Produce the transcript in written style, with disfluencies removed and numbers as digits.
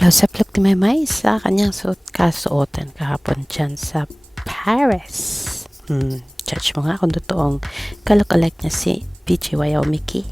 Close up look ni Maymay sa kanyang kasuotan kahapon dyan sa Paris. Judge mo nga kung totoong kalookalike niya si BGYO Mickey.